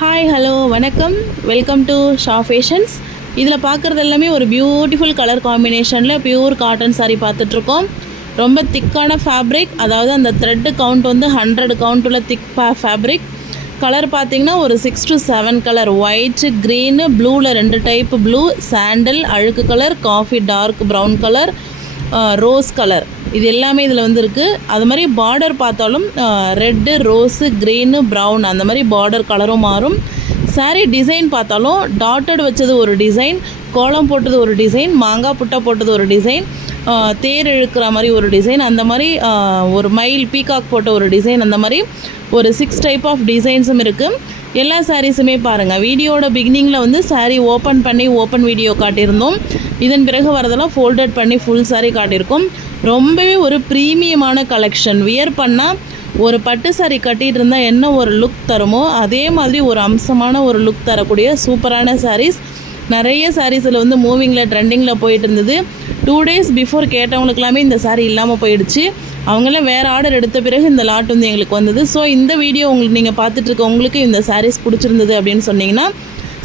Hi hello வணக்கம், welcome to Shah fashions. இதில் பார்க்குறது எல்லாமே ஒரு பியூட்டிஃபுல் கலர் காம்பினேஷனில் பியூர் காட்டன் சாரீ பார்த்துட்ருக்கோம். ரொம்ப திக்கான ஃபேப்ரிக், அதாவது அந்த த்ரெட்டு கவுண்ட் வந்து 100 கவுண்ட்டுள்ள திக் ஃபேப்ரிக். கலர் பார்த்திங்கன்னா ஒரு 6 to 7 கலர், ஒயிட்டு, க்ரீனு, ப்ளூவில் 2 டைப் ப்ளூ, சாண்டல் அழுக்கு colour, coffee dark brown colour, rose colour, இது எல்லாமே இதில் வந்து இருக்குது. அது மாதிரி பார்டர் பார்த்தாலும் ரெட்டு, ரோஸு, க்ரீனு, ப்ரௌன் அந்த மாதிரி பார்டர் கலரும் மாறும். சாரீ டிசைன் பார்த்தாலும் டாட்டட் வச்சது ஒரு டிசைன், கோலம் போட்டது ஒரு டிசைன், மாங்காய் புட்டை போட்டது ஒரு டிசைன், தேர் இழுக்கிற மாதிரி ஒரு டிசைன், அந்த மாதிரி ஒரு மயில் பீகாக் போட்ட ஒரு டிசைன், அந்த மாதிரி ஒரு 6 டைப் ஆஃப் டிசைன்ஸும் இருக்குது. எல்லா சாரீஸுமே பாருங்கள். வீடியோட பிகினிங்கில் வந்து சாரீ ஓப்பன் பண்ணி ஓப்பன் வீடியோ காட்டியிருந்தோம். இதன் பிறகு வரதெல்லாம் ஃபோல்டட் பண்ணி ஃபுல் சாரீ காட்டியிருக்கோம். ரொம்பவே ஒரு ப்ரீமியமான கலெக்ஷன். வியர் பண்ணால் ஒரு பட்டு சாரீ கட்டிகிட்டு இருந்தால் என்ன ஒரு லுக் தருமோ அதே மாதிரி ஒரு அம்சமான ஒரு லுக் தரக்கூடிய சூப்பரான சாரீஸ். நிறைய சாரீஸில் வந்து மூவிங்கில் ட்ரெண்டிங்கில் போயிட்டு இருந்தது. 2 days பிஃபோர் கேட்டவங்களுக்கெல்லாமே இந்த சாரீ இல்லாமல் போயிடுச்சு. அவங்களாம் வேறு ஆர்டர் எடுத்த பிறகு இந்த லாட் வந்து எங்களுக்கு வந்தது. ஸோ இந்த வீடியோ உங்களுக்கு நீங்கள் பார்த்துட்ருக்க உங்களுக்கு இந்த சாரீஸ் பிடிச்சிருந்தது அப்படின்னு சொன்னிங்கன்னா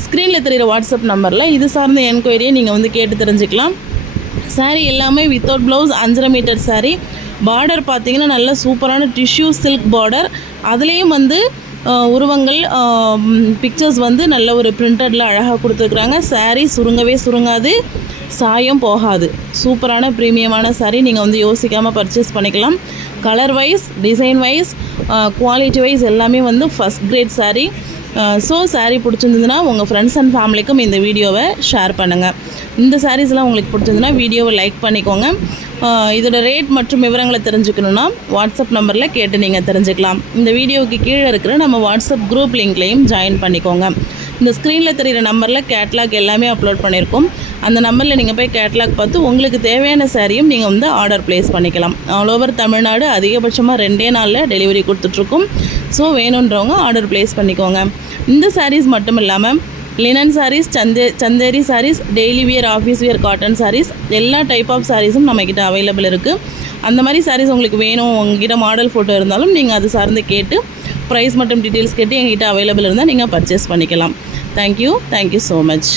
ஸ்க்ரீனில் தெரிகிற வாட்ஸ்அப் நம்பரில் இது சார்ந்த என்கொயரியை நீங்கள் வந்து கேட்டு தெரிஞ்சுக்கலாம். சாரீ எல்லாமே without blouse 5.5 metre sari. Border பார்த்திங்கன்னா நல்ல சூப்பரான டிஷ்யூ சில்க் பார்டர். அதுலேயும் வந்து உருவங்கள் பிக்சர்ஸ் வந்து நல்ல ஒரு பிரிண்டடில் அழகாக கொடுத்துருக்குறாங்க. சாரீ சுருங்கவே சுருங்காது, சாயம் போகாது. சூப்பரான ப்ரீமியமான சாரீ. நீங்கள் வந்து யோசிக்காமல் பர்ச்சேஸ் பண்ணிக்கலாம். Colour wise, design wise, quality wise எல்லாமே வந்து first grade sari. So sari பிடிச்சிருந்ததுன்னா உங்கள் ஃப்ரெண்ட்ஸ் அண்ட் ஃபேமிலிக்கும் இந்த வீடியோவை ஷேர் பண்ணுங்கள். இந்த சாரீஸ்லாம் உங்களுக்கு பிடிச்சிருந்துன்னா வீடியோவை லைக் பண்ணிக்கோங்க. இதோட ரேட் மற்றும் விவரங்களை தெரிஞ்சுக்கணுன்னா வாட்ஸ்அப் நம்பரில் கேட்டு நீங்கள் தெரிஞ்சுக்கலாம். இந்த வீடியோவுக்கு கீழே இருக்கிற நம்ம வாட்ஸ்அப் குரூப் லிங்க்லேயும் ஜாயின் பண்ணிக்கோங்க. இந்த ஸ்க்ரீனில் தெரிகிற நம்பரில் கேட்லாக் எல்லாமே அப்லோட் பண்ணியிருக்கோம். அந்த நம்பரில் நீங்கள் போய் கேட்லாக் பார்த்து உங்களுக்கு தேவையான சாரியும் நீங்கள் வந்து ஆர்டர் ப்ளேஸ் பண்ணிக்கலாம். ஆல் ஓவர் தமிழ்நாடு அதிகபட்சமாக 2 நாளில் டெலிவரி கொடுத்துட்ருக்கோம். ஸோ வேணுன்றவங்க ஆர்டர் ப்ளேஸ் பண்ணிக்கோங்க. இந்த சாரீஸ் மட்டும் இல்லாமல் linen saris, Chanderi saris, daily wear, office wear, cotton saris, எல்லா டைப் ஆஃப் சாரீஸும் நம்மக்கிட்ட அவைலபிள் இருக்குது. அந்த மாதிரி சாரீஸ் உங்களுக்கு வேணும், உங்ககிட்ட மாடல் ஃபோட்டோ இருந்தாலும் நீங்கள் அது சார்ந்து கேட்டு ப்ரைஸ் மற்றும் டீட்டெயில்ஸ் கேட்டு எங்ககிட்ட அவைலபிள் இருந்தால் நீங்கள் பர்ச்சேஸ் பண்ணிக்கலாம். Thank you so much.